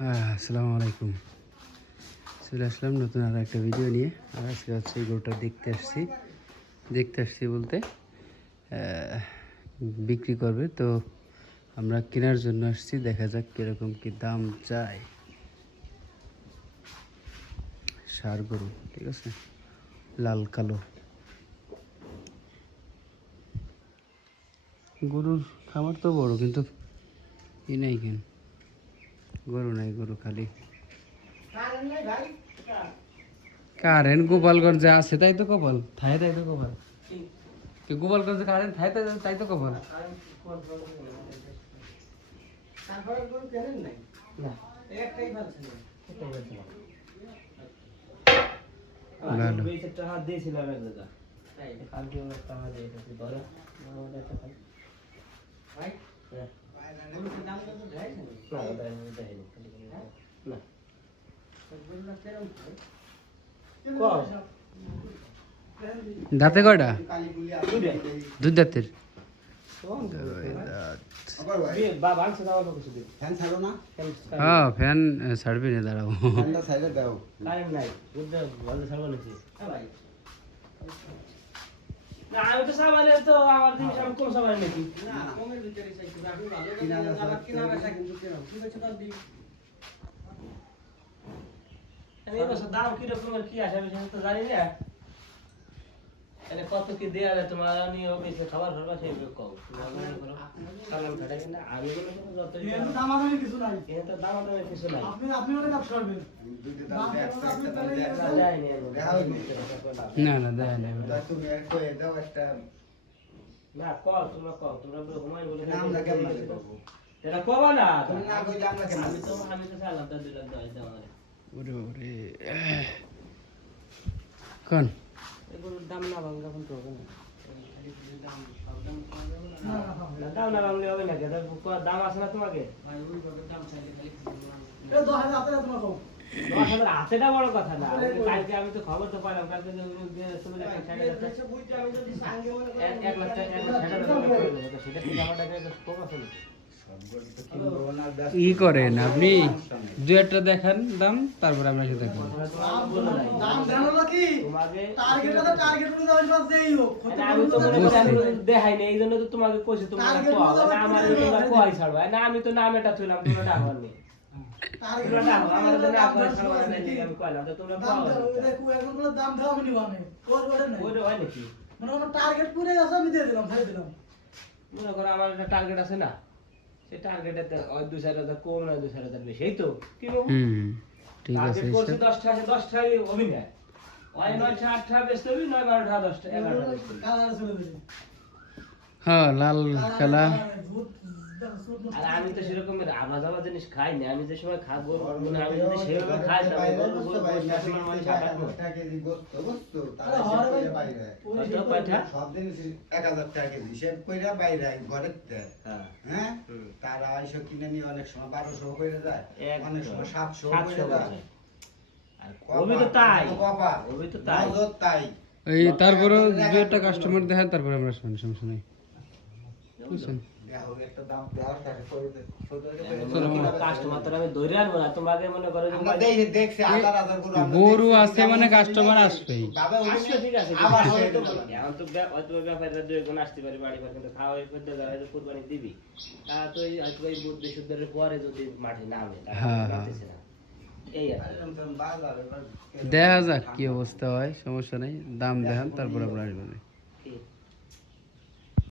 হ্যাঁ, আসসালামু আলাইকুম। চলে আসলাম নতুন আর একটা ভিডিও নিয়ে। আর আজকে হচ্ছে এই গরুটা দেখতে আসছি বলতে বিক্রি করবে, তো আমরা কেনার জন্য আসছি। দেখা যাক কীরকম কি দাম চায়। ষাঁড় গরু, ঠিক আছে, লাল কালো গরুর খামার তো বড়, কিন্তু ই নাই কেন, গরু নাই, গরু খালি। কারেন্ট গোপালগঞ্জে আছে তাই তো কপাল, তাই তো কপাল। গোপালগঞ্জে কারেন্ট তাই তো কপাল। দাঁতে কয়টা? দুধ দাঁতের। হ্যাঁ, ফ্যান ছাড়বি না, দাঁড়াও। আমি তো সাবানে তো আমার জিনিস আমি কোন সাবানে নাকি দাম কিরকম কি আসে আমি তো জানি না। কত কি দেওয়া যায় তোমার নিয়ম খাবার খাবার সেই কম সালাম খাটাই না আমি কিছু নাই, কিছু নাই। না না, দেয় না। না কল তোমরা কল তোমরা ঘুমাই বলে এটা কবা না আমি তো চাইলাম তার 2 লাখ দাও আমারে। ওরে ওরে কোন এগুলোর দাম না ভাঙলে এখন তো হবে না। দাম না ভাঙলে হবে না, দাম আছে না তোমাকে? 10,000 হাতেটা বড় কথা না। কালকে আমি তো খবর তো পাইলাম কালকে যে ই করেন আপনি, দু একটা দেখান দাম, তারপরে আমরা সেটা দেখবো। দেখাই না এই জন্য তো তোমাকে কইছি তোমার ছাড়বা না। আমি তো নাম এটা থইলাম তোমরা ডাকবার নেই। মনে করো আমার একটা টার্গেট আছে না, সেই টার্গেটের 2-4,000 কম না 2-4,000 বেশি, এই তো কি বলবো। ঠিক আছে, 10টা আছে 10টাই অভিনয় ওই 9টা 8টা বেচতে হবে, 9 12টা 10টা 11টা। হ্যাঁ, লাল কালা। আর আমি তো সেরকম আলাদা জিনিস খাই না। আমি যে সময় খাবো মানে আমি যদি সেরকম খাই তাহলে সব জিনিস 1,000 টাকা কেজি হিসেব কইরা বাইরে ঘরে। হ্যাঁ, তারা এসব কিনে নিয়ে অনেক সময় 1200 করে যায়, অনেক সময় 700 করে যায়। আর ওবি তো তাই, ওবি তো তাই, তাই। এই তারপরে দু একটা কাস্টমার দেখান, তারপরে আমরা সমস্যা নেই, বুঝছেন। গরু আছে মানে কাস্টমার আসবেই। দেখা যাক কি অবস্থা হয়, সমস্যা নেই, দাম দেখান তারপর আপনার আসবেন।